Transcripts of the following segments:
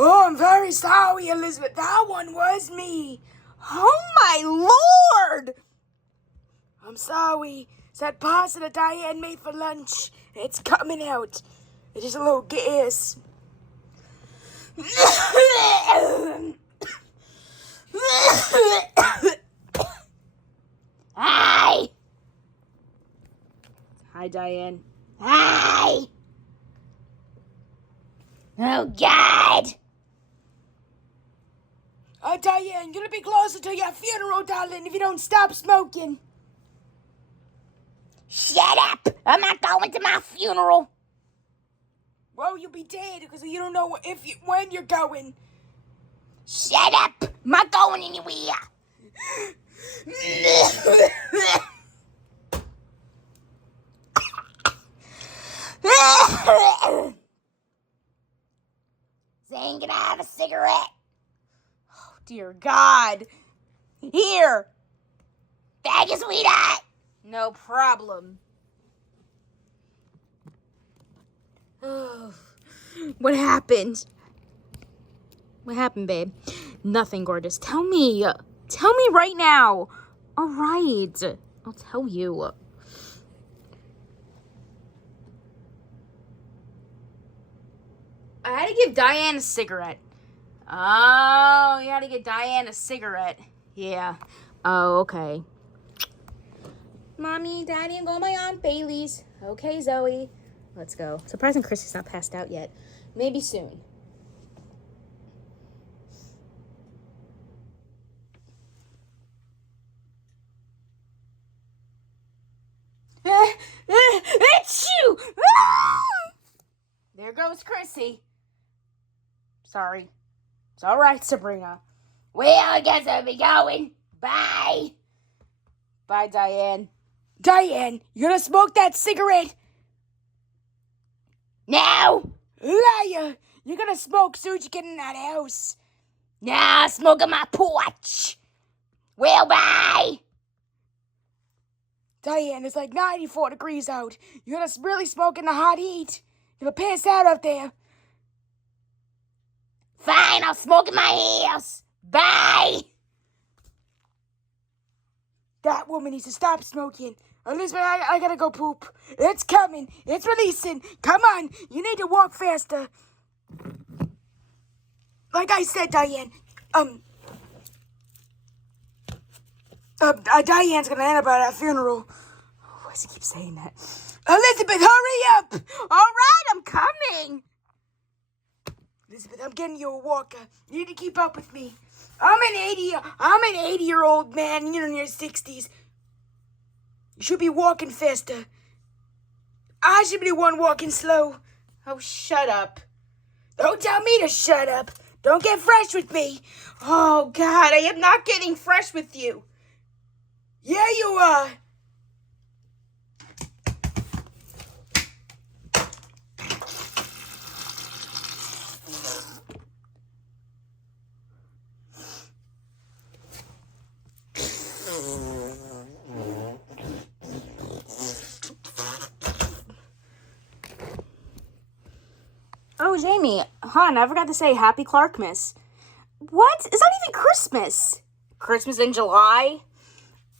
Oh, I'm very sorry, Elizabeth. That one was me. Oh, my Lord! I'm sorry. It's that pasta that Diane made for lunch. It's coming out. It's just a little gas. Hi! Hi, Diane. Hi! Oh, God! Diane, you're gonna be closer to your funeral, darling, if you don't stop smoking. Shut up! I'm not going to my funeral. Well, you'll be dead because you don't know when you're going. Shut up! I'm not going anywhere. Zane, can I have a cigarette? Oh, dear God. Here. Thank you, sweetheart. No problem. What happened? What happened, babe? Nothing, gorgeous. Tell me. Tell me right now. All right. I'll tell you. I had to give Diane a cigarette. Oh, you had to give Diane a cigarette. Yeah. Oh, okay. Mommy, Daddy, I'm going to my Aunt Bailey's. Okay, Zoe. Let's go. Surprising Chrissy's not passed out yet. Maybe soon. It's you! There goes Chrissy. Sorry. It's all right, Sabrina. Well, I guess I'll be going. Bye. Bye, Diane. Diane, you're gonna smoke that cigarette? No. Liar! You're gonna smoke soon as you get in that house. Nah, smoke on my porch. Well, bye. Diane, it's like 94 degrees out. You're gonna really smoke in the hot heat. You're gonna pass out up there. Fine, I'll smoke in my house. Bye. That woman needs to stop smoking. Elizabeth, I gotta go poop. It's coming. It's releasing. Come on. You need to walk faster. Like I said, Diane, Diane's gonna end up at our funeral. Why does he keep saying that? Elizabeth, hurry up! All right, I'm coming. Elizabeth, I'm getting you a walker. You need to keep up with me. I'm an 80-year-old man. You're in your 60s. You should be walking faster. I should be the one walking slow. Oh, shut up. Don't tell me to shut up. Don't get fresh with me. Oh, God, I am not getting fresh with you. Yeah, you are. Oh, Jamie, hon, I forgot to say Happy Clarkmas. What? It's not even Christmas. Christmas in July?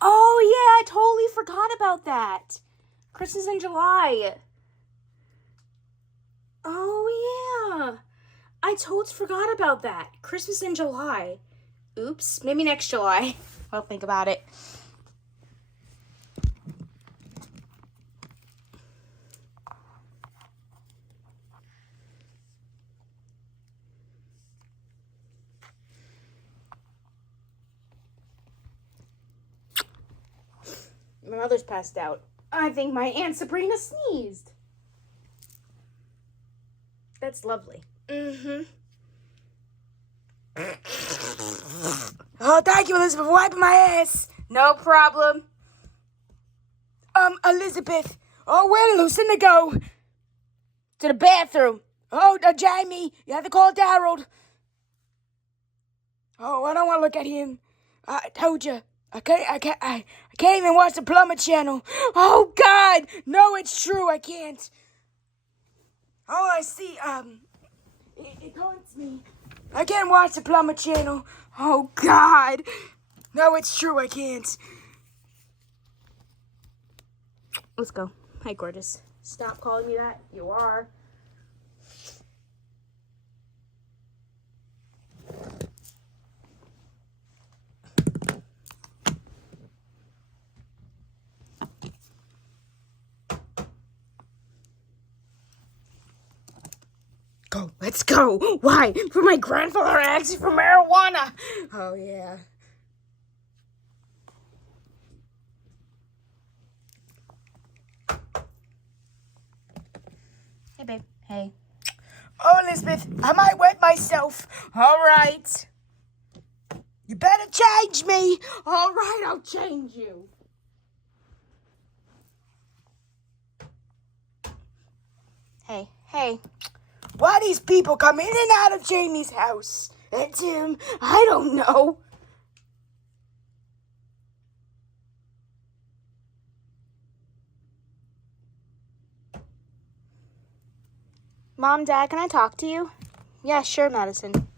Oh, yeah, I totally forgot about that. Christmas in July. Oh, yeah. I totally forgot about that. Christmas in July. Oops, maybe next July. I'll think about it. My mother's passed out. I think my Aunt Sabrina sneezed. That's lovely. Mm-hmm. Oh, thank you, Elizabeth, for wiping my ass. No problem. Elizabeth. Oh, where did Lucinda go? To the bathroom. Oh, Jamie, you have to call Daryl. Oh, I don't want to look at him. I told you. I can't even watch the Plumber Channel. Oh, God. No, it's true. I can't. All I see, It haunts me. I can't watch the Plumber Channel. Oh, God. No, it's true, I can't. Let's go. Hi, gorgeous. Stop calling me that. You are. Go. Let's go. Why? For my grandfather asking for marijuana. Oh, yeah. Hey, babe. Hey. Oh, Elizabeth, I might wet myself. All right. You better change me. All right, I'll change you. Hey, hey. Why these people come in and out of Jamie's house? And Tim, I don't know. Mom, Dad, can I talk to you? Yeah, sure, Madison.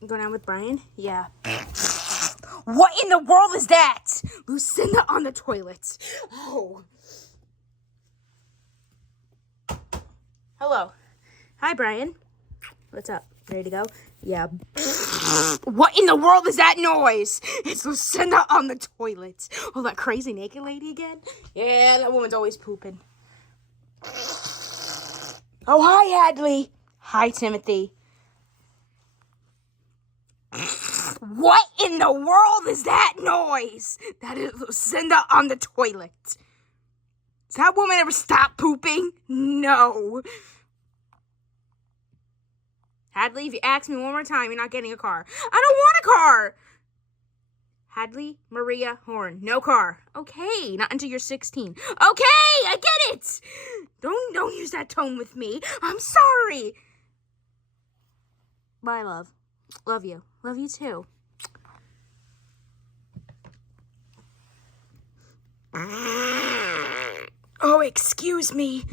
You going out with Brian? Yeah. What in the world is that? Lucinda on the toilet. Oh. Hello. Hi, Brian. What's up? Ready to go? Yeah. What in the world is that noise? It's Lucinda on the toilet. Oh, that crazy naked lady again? Yeah, that woman's always pooping. Oh, hi, Hadley. Hi, Timothy. What in the world is that noise? That is Lucinda on the toilet. Does that woman ever stop pooping? No. Hadley, if you ask me one more time, you're not getting a car. I don't want a car! Hadley Maria Horn, no car. Okay, not until you're 16. Okay, I get it! Don't use that tone with me. I'm sorry. Bye, love. Love you. Love you too. Oh, excuse me.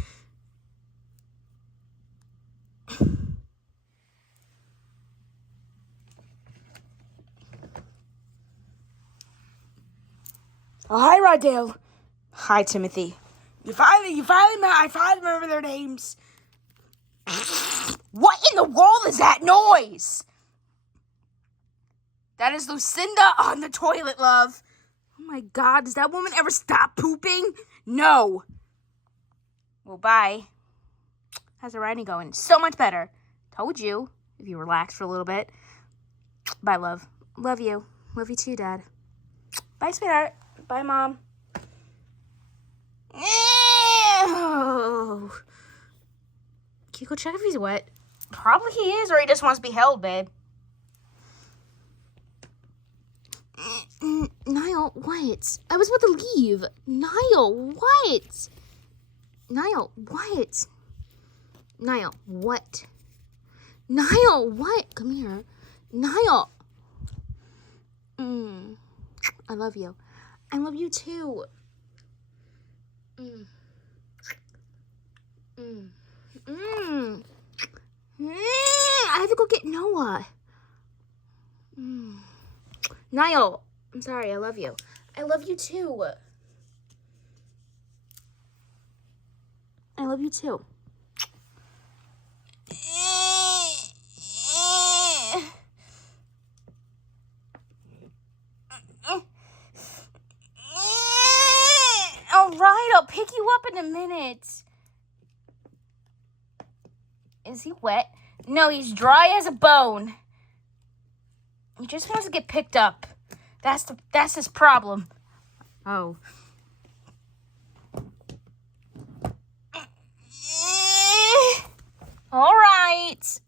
Oh, hi, Rodale. Hi, Timothy. I finally remember their names. What in the world is that noise? That is Lucinda on the toilet, love. Oh my God, does that woman ever stop pooping? No. Well, bye. How's the writing going? So much better. Told you, if you relax for a little bit. Bye, love. Love you. Love you too, Dad. Bye, sweetheart. Bye, Mom. Oh. Can you go check if he's wet? Probably he is, or he just wants to be held, babe. Niall, what? I was about to leave. Niall, what? Niall, what? Niall, what? Niall, what? Come here. Niall. I love you. I love you too. I have to go get Noah. Niall, I'm sorry. I love you. I love you too. I love you too. All right, I'll pick you up in a minute. Is he wet? No, he's dry as a bone. He just wants to get picked up. That's his problem. Oh. All right.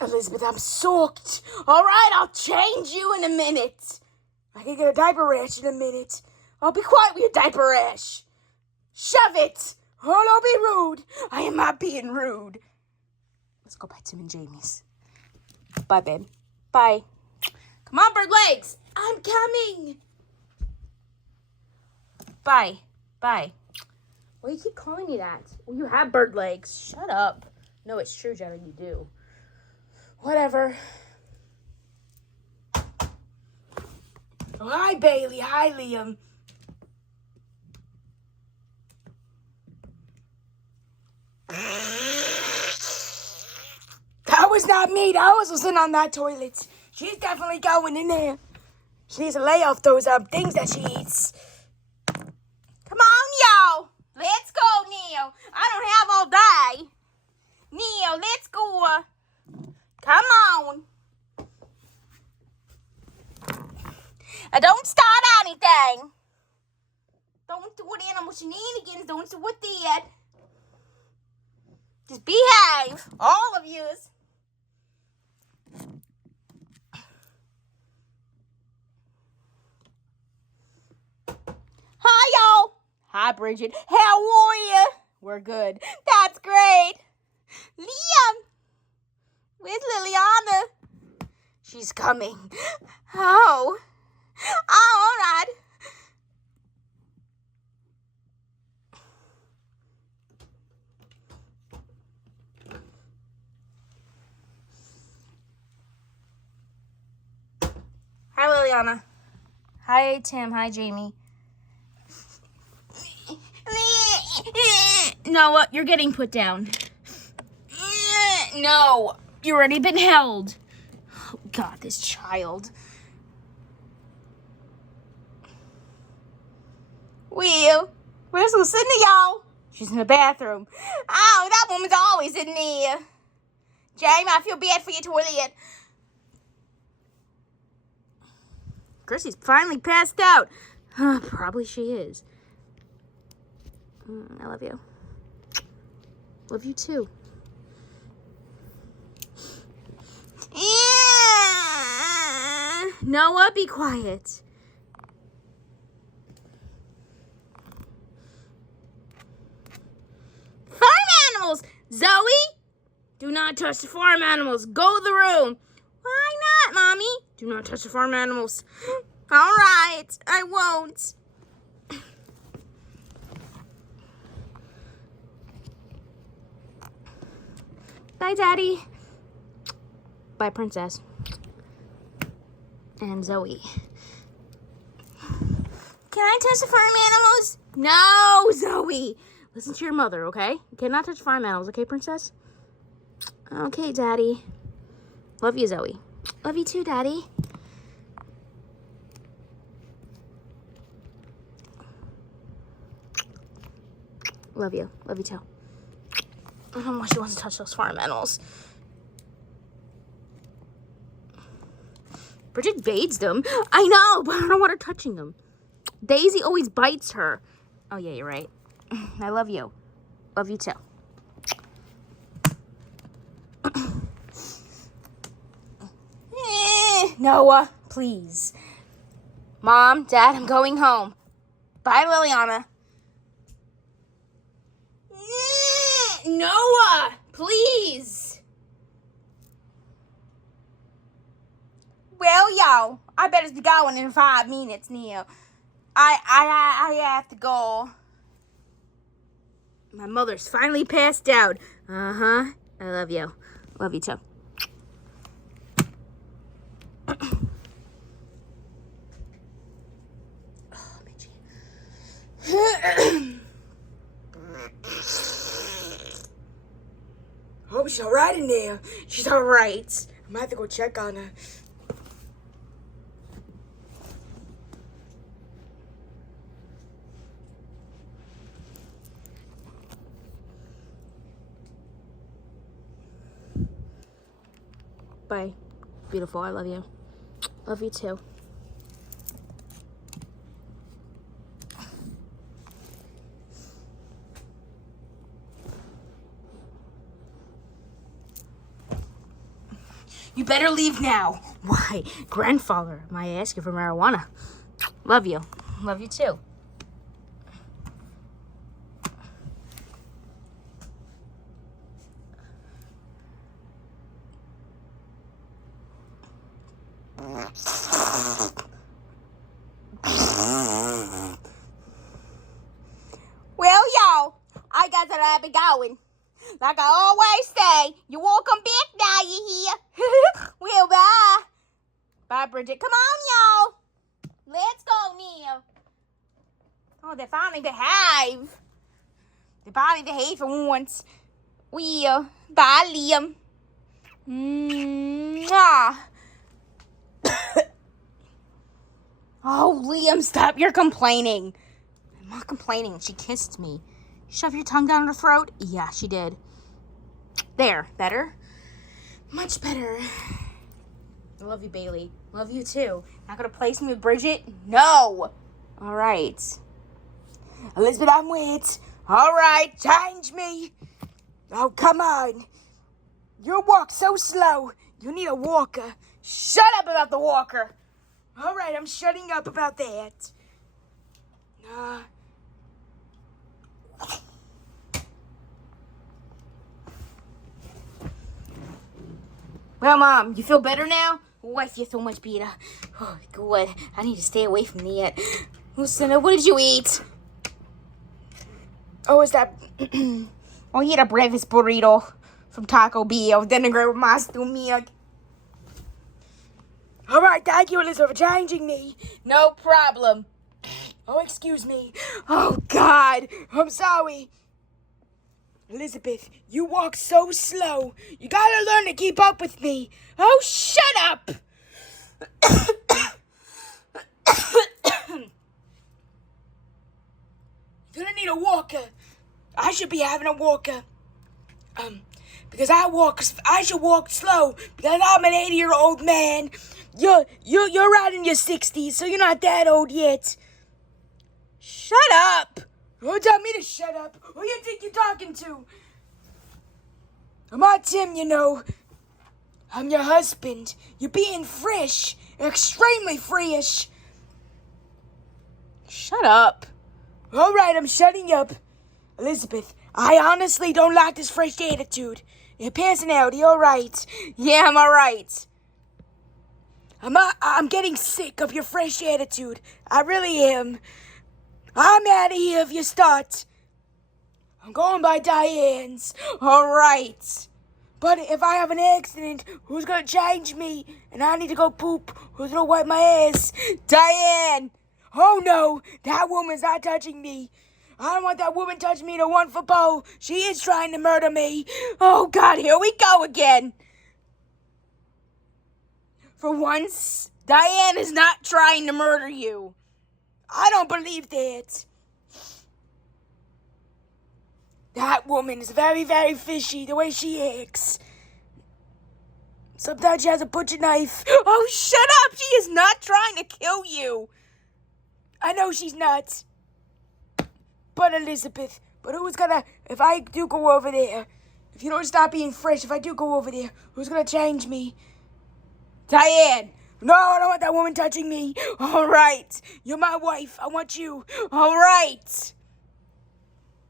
Elizabeth, I'm soaked. All right, I'll change you in a minute. I can get a diaper rash in a minute. Oh, be quiet with your diaper rash. Shove it. Oh, don't be rude. I am not being rude. Let's go back to Tim and Jamie's. Bye, babe. Bye. Come on, bird legs. I'm coming. Bye. Bye. Why do you keep calling me that? Well, you have bird legs. Shut up. No, it's true, Jenna, you do. Whatever. Oh, hi, Bailey. Hi, Liam. That was not me. That was sitting on that toilet. She's definitely going in there. She needs to lay off those things that she eats. Come on, y'all. Let's go, Neil. I don't have all day. Neil, let's go. Come on. Don't start anything. Don't do it, animal shenanigans. Don't do it that. Just behave. All of yous. Hi, y'all. Hi, Bridget. How are you? We're good. That's great. Liam. Where's Liliana? She's coming. Oh. Oh, all right. Hi, Liliana. Hi, Tim. Hi, Jamie. Noah, you're getting put down. No, you've already been held. Oh, God, this child. Will, where's Lucinda, y'all? She's in the bathroom. Oh, that woman's always in there. Jamie, I feel bad for your toilet. Chrissy's finally passed out. Probably she is. I love you. Love you too. Noah, be quiet. Farm animals! Zoe! Do not touch the farm animals. Go to the room. Why not, Mommy? Do not touch the farm animals. All right, I won't. Bye, Daddy. Bye, Princess. And Zoe. Can I touch the farm animals? No, Zoe. Listen to your mother, okay? You cannot touch farm animals, okay, Princess? Okay, Daddy. Love you, Zoe. Love you too, Daddy. Love you. Love you too. I don't know why she wants to touch those farm animals. Bridget bathes them. I know, but I don't want her touching them. Daisy always bites her. Oh, yeah, you're right. I love you. Love you too. Noah, please. Mom, Dad, I'm going home. Bye, Liliana. Noah, please. Well, y'all, I better be going in 5 minutes, Neil. I have to go. My mother's finally passed out. Uh-huh. I love you. Love you too. Hope she's all right in there. She's all right. I might have to go check on her. Bye. Beautiful. I love you. Love you too. You better leave now. Why, grandfather, am I asking for marijuana? Love you. Love you too. Well, y'all, I got to be going. Like I always say, you're welcome back now, you hear? Well, bye. Bye, Bridget. Come on, y'all. Let's go now. Oh, they finally behave. They finally behave for once. Well, bye, Liam. Mwah. Oh, Liam, stop your complaining. I'm not complaining. She kissed me. Shove your tongue down her throat? Yeah, she did. There. Better? Much better. I love you, Bailey. Love you, too. Not gonna place me with Bridget? No! All right. Elizabeth, I'm wet. All right, change me. Oh, come on. Your walk's so slow. You need a walker. Shut up about the walker. All right, I'm shutting up about that. Well, Mom, you feel better now? Oh, I feel so much better. Oh, good. I need to stay away from that. Listen, what did you eat? Oh, is that... Oh, you ate a breakfast burrito from Taco Bell, vinegar with mustard milk. All right, thank you, Elizabeth, for changing me. No problem. Oh, excuse me. Oh, God. I'm sorry. Elizabeth, you walk so slow. You gotta learn to keep up with me. Oh, shut up! You're gonna need a walker. I should be having a walker. Because I should walk slow. Because I'm an 80-year-old man. You're out in your 60s, so you're not that old yet. Shut up. Don't tell me to shut up. Who you think you're talking to? I'm not Tim, you know. I'm your husband. You're being fresh. Extremely fresh. Shut up. All right, I'm shutting up. Elizabeth, I honestly don't like this fresh attitude. Your personality, all right. Yeah, I'm all right. I'm getting sick of your fresh attitude. I really am. I'm out of here if you start. I'm going by Diane's. All right. But if I have an accident, who's gonna change me? And I need to go poop. Who's gonna wipe my ass? Diane. Oh no, that woman's not touching me. I don't want that woman touching me in a 1-foot pole. She is trying to murder me. Oh God, here we go again. For once, Diane is not trying to murder you. I don't believe that. That woman is very, very fishy, the way she acts. Sometimes she has a butcher knife. Oh, shut up! She is not trying to kill you. I know she's not. But Elizabeth, if I do go over there, if you don't stop being fresh, if I do go over there, who's gonna change me? Diane. No, I don't want that woman touching me. All right. You're my wife. I want you. All right.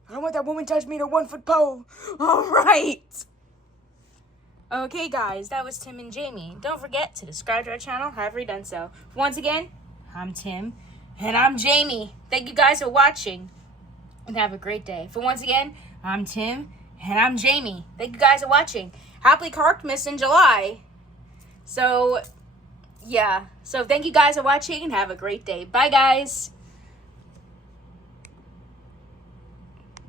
I don't want that woman touching me in a 1-foot pole. All right. Okay, guys, that was Tim and Jamie. Don't forget to subscribe to our channel, have you done so. Once again, I'm Tim, and I'm Jamie. Thank you guys for watching, and have a great day. For once again, I'm Tim, and I'm Jamie. Thank you guys for watching. Happily Cartmas in July. So, yeah. So, thank you guys for watching, and have a great day. Bye, guys.